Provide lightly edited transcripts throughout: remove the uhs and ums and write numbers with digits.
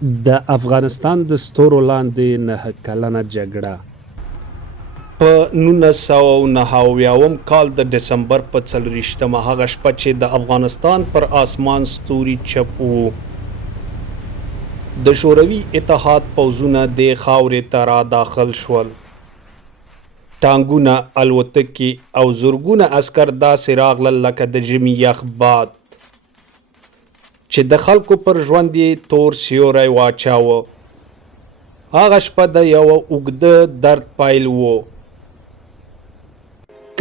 د افغانستان د ستورو لاندې 9 کلنه جګړه په 1999 کال د ډسمبر په 24مه هغه شپه چې د افغانستان پر آسمان ستوري چپ وو د شوروي اتحاد پوځونه د خاورې ته را داخل شول ټانګونه الوتکې او زرګونه عسکر داسې راغلل لکه د ژمي یخ باد چې د خلکو پر ژوند یې تور سیوری واچاوه هغه شپه د یوه اوږده درد پیل و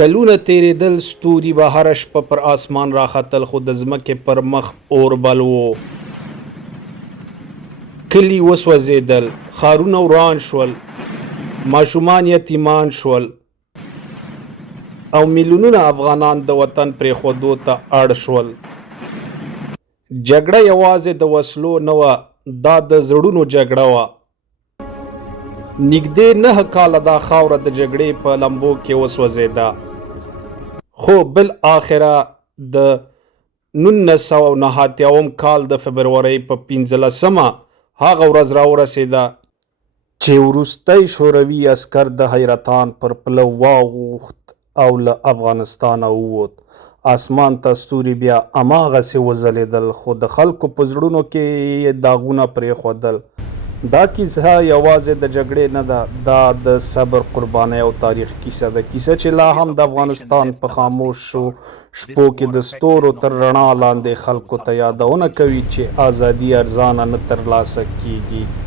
کلونه تیریدل ستوري به هره شپه پر آسمان راختل خو د ځمکې پر مخ اور بل و کلي وسوځېدل ښارونه وران شول ماشومان یتیمان شول او میلیونونه افغانان د وطن پرېښودو ته اړ شول جګړه یوازې د وسلو نه وه دا د زړونو جګړه وه نږدې 9 کاله دا خاوره د جګړې په لمبو کې وسوځېده خو بالاخره د 1989 کال د فبرورۍ په 15مه هغه ورځ راورسېده چې وروستی شوروي عسکر د حیرتان پر پله واوښت او له افغانستانه ووت آسمان ته ستوري بیا هماغسې وځلېدل خو د خلکو په زړونو کې یې داغونه پرېښودل دا کیسه یوازې د جګړې نه ده دا د صبر قربانۍ او تاریخ کیسه ده کیسه چې لا هم د افغانستان په خاموشو شپو کې د ستورو تر رڼا لاندې خلکو ته یادونه کوي چې ازادي ارزانه نه ترلاسه کیږي